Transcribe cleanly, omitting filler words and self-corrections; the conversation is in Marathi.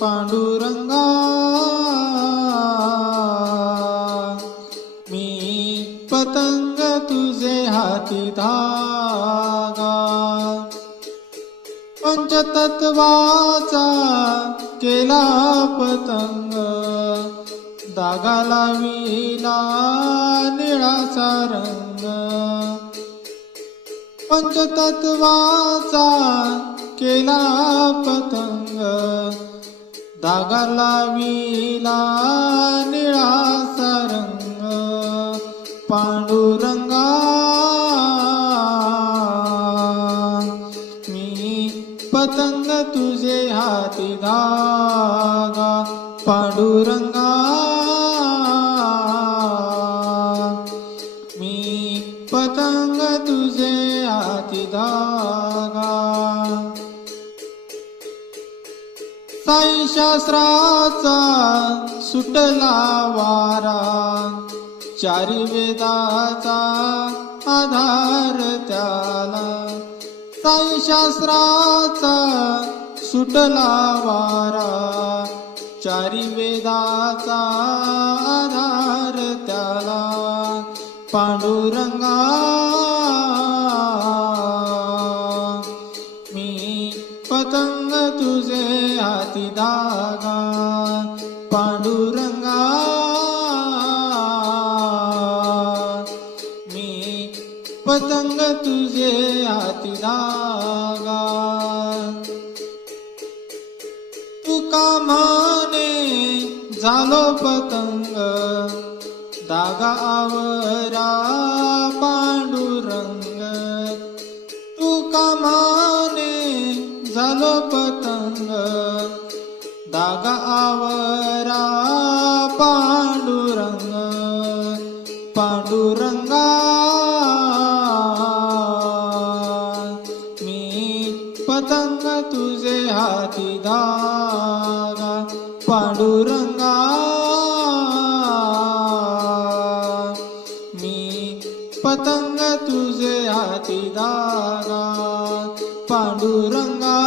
पांडुरंगा मी पतंग तुझे हाती धागा, पंचतत्वाचा केला पतंग, धागा लाविला निळाचा रंग. पंचतत्वाचा केला पतंग, धागा लाविला निळाचा रंग. पांडुरंगा मी पतंग तुझे हाती धागा, पांडुरंगा मी पतंग तुझे हाती धागा. साई शास्त्राचा सुटला वारा, चारी वेदाचा आधार त्याला. साई शास्त्राचा सुटला वारा, चारी वेदाचा आधार त्याला. पांडुरंगा मी पतंग तुझे हाती धागा, पांडुरंगा मी पतंग तुझे हाती धागा. तुका म्हणे झालो पतंग, धागा आवरा पांडुरंग. तुका म्हणे झालो पतंग, धागा आवरा पांडुरंग. पांडुरंगा मी पतंग तुझे हाती धागा, पांडुरंगा मी पतंग तुझे हाती धागा, पांडुरंगा